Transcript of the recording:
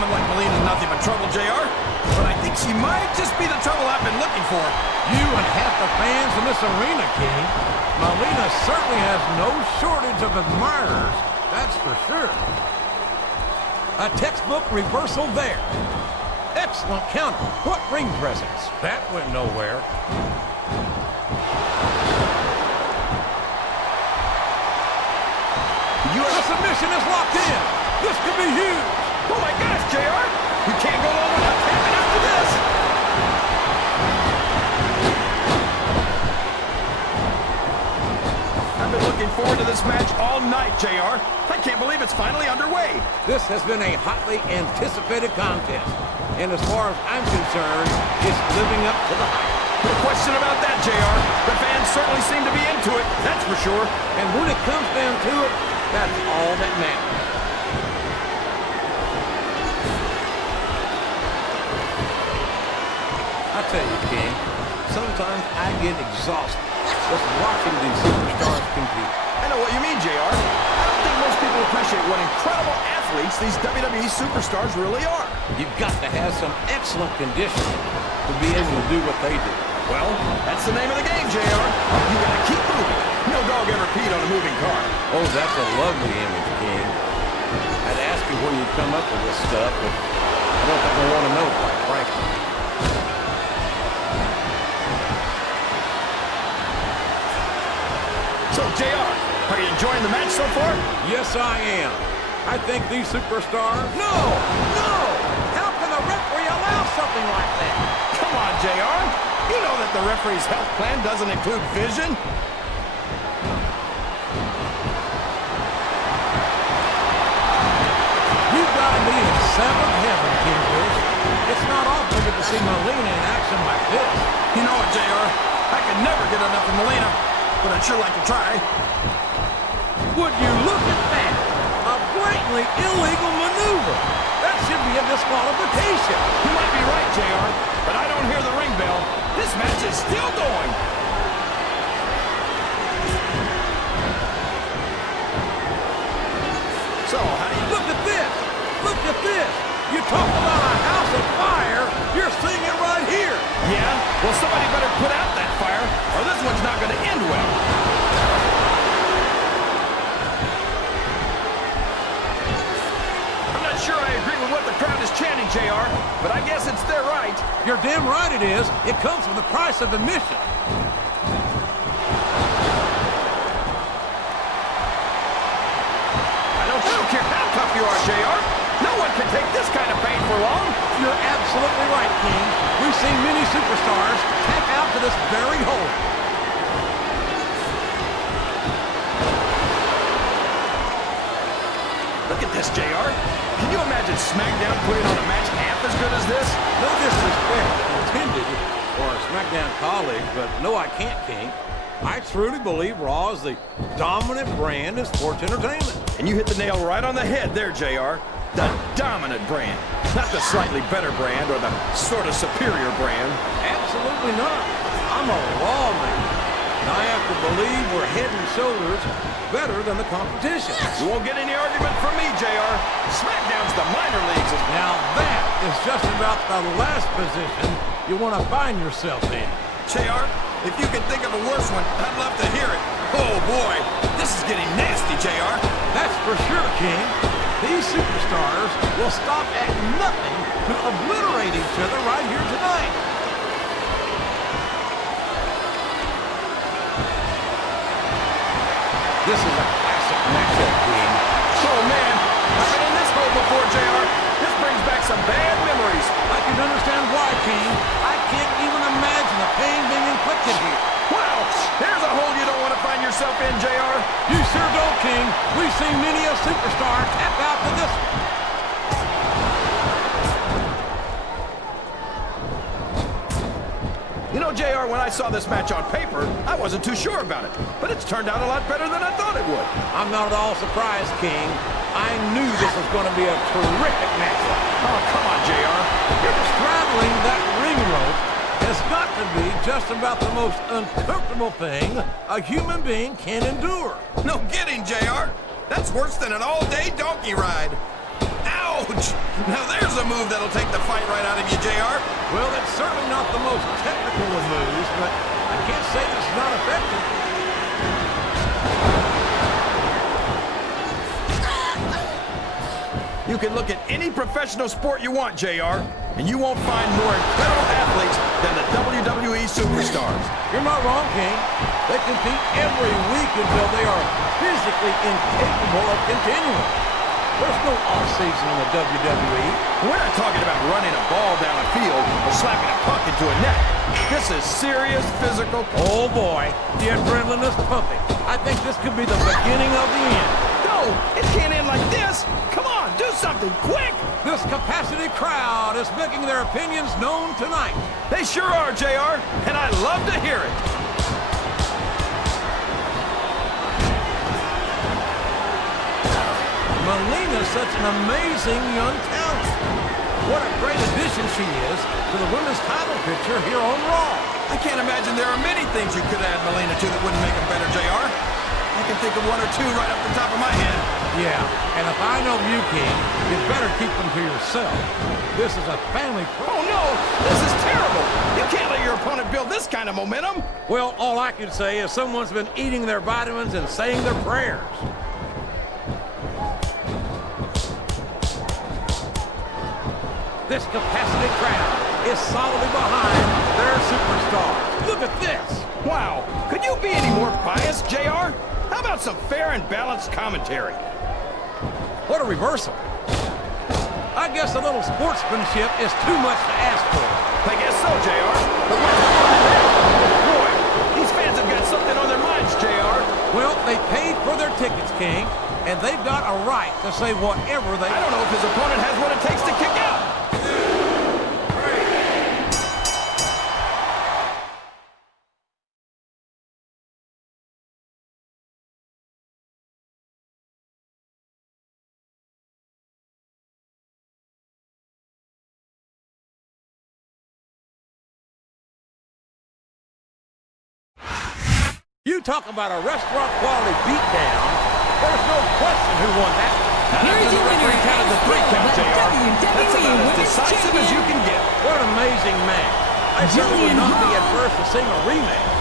woman like Melina's nothing but trouble, JR. But I think she might just be the trouble I've been looking for. You and half the fans in this arena, King. Melina certainly has no shortage of admirers, that's for sure. A textbook reversal there. Excellent counter. What ring presence? That went nowhere. The submission is locked in. This could be huge. Oh my gosh, JR! You can't go on without tapping after this. I've been looking forward to this match all night, JR. I can't believe it's finally underway. This has been a hotly anticipated contest. And as far as I'm concerned, it's living up to the hype. No question about that, JR. The fans certainly seem to be into it, that's for sure. And when it comes down to it, that's all that matters. I tell you, King, sometimes I get exhausted just watching these superstars compete. I know what you mean, JR. I don't think most people appreciate what incredible athletes these WWE superstars really are. You've got to have some excellent conditioning to be able to do what they do. Well, that's the name of the game, JR. You gotta keep moving. No dog ever peed on a moving car. Oh, that's a lovely image, King. I'd ask you where you come up with this stuff, but I don't think I want to know, quite frankly. So, JR, are you enjoying the match so far? Yes, I am. I think these superstars... No! No! How can the referee allow something like that? Come on, JR. You know that the referee's health plan doesn't include vision. You've got to be in seventh heaven, King Fish. It's not often good to see Melina in action like this. You know what, JR? I could never get enough of Melina, but I'd sure like to try. Would you look at that? A blatantly illegal maneuver. That should be a disqualification. You might be right, JR, but I don't hear the ring bell. This match is still going. So, how do you... Look at this! Look at this! You talk about a house of fire, you're seeing it right here! Yeah? Well, somebody better put out that fire, or this one's not going to end well. I'm not sure I agree with what the crowd is chanting, JR, but I guess it's their right. You're damn right it is. It comes with the price of admission. I don't care how tough you are, JR. No one can take this kind of pain for long. You're absolutely right, King. We've seen many superstars tap out to this very hole. Look at this, JR. Can you imagine SmackDown putting on a match half as good as this? No disrespect intended for our SmackDown colleagues, but no, I can't, King. I truly believe Raw is the dominant brand in sports entertainment. And you hit the nail right on the head there, JR. The dominant brand. Not the slightly better brand or the sort of superior brand. Absolutely not. I'm a Raw man. And I have to believe we're head and shoulders better than the competition. You won't get any argument from me, JR. SmackDown's the minor leagues. Now that is just about the last position you want to find yourself in. JR, if you can think of a worse one, I'd love to hear it. Oh, boy. This is getting nasty, JR. That's for sure, King. These superstars will stop at nothing to obliterate each other right here tonight. This is a classic matchup, King. Oh, man. I've been in this hole before, JR. This brings back some bad memories. I can understand why, King. I can't even imagine the pain being inflicted here. Wow. There's a hole you don't want to find yourself in, JR. You sure don't, King. We've seen many a superstar tap out to this one. You know, JR, when I saw this match on paper, I wasn't too sure about it. But it's turned out a lot better than I thought it would. I'm not at all surprised, King. I knew this was going to be a terrific matchup. Oh, come on, JR. Straddling that ring rope has got to be just about the most uncomfortable thing a human being can endure. No kidding, JR. That's worse than an all-day donkey ride. Ouch! Ouch! Now there's a move that'll take the fight right out of you, JR. Well, it's certainly not the most technical of moves, but I can't say this is not effective. You can look at any professional sport you want, JR, and you won't find more incredible athletes than the WWE superstars. You're not wrong, King. They compete every week until they are physically incapable of continuing. There's no off-season in the WWE. We're not talking about running a ball down a field or slapping a puck into a net. This is serious physical... Oh, boy. The adrenaline is pumping. I think this could be the beginning of the end. No, it can't end like this. Come on, do something, quick! This capacity crowd is making their opinions known tonight. They sure are, JR, and I love to hear it. Melina's such an amazing young talent. What a great addition she is to the women's title picture here on Raw. I can't imagine there are many things you could add Melina to that wouldn't make them better, JR. I can think of one or two right off the top of my head. Yeah, and if I know you, King, you'd better keep them to yourself. This is a family... Oh, no! This is terrible! You can't let your opponent build this kind of momentum! Well, all I can say is someone's been eating their vitamins and saying their prayers. This capacity crowd is solidly behind their superstar. Look at this! Wow! Could you be any more biased, JR? How about some fair and balanced commentary? What a reversal. I guess a little sportsmanship is too much to ask for. I guess so, JR. But where's the fun in that? Boy, these fans have got something on their minds, JR. Well, they paid for their tickets, King, and they've got a right to say whatever they... I don't know if his opponent has what it takes to kick out. You talk about a restaurant quality beatdown. There's no question who won that. Here's your winner, Counted the three count, the JR. That's WWE about as Women's decisive as you Champion, can get. What an amazing match. I certainly would Jillian not be adverse to seeing a rematch.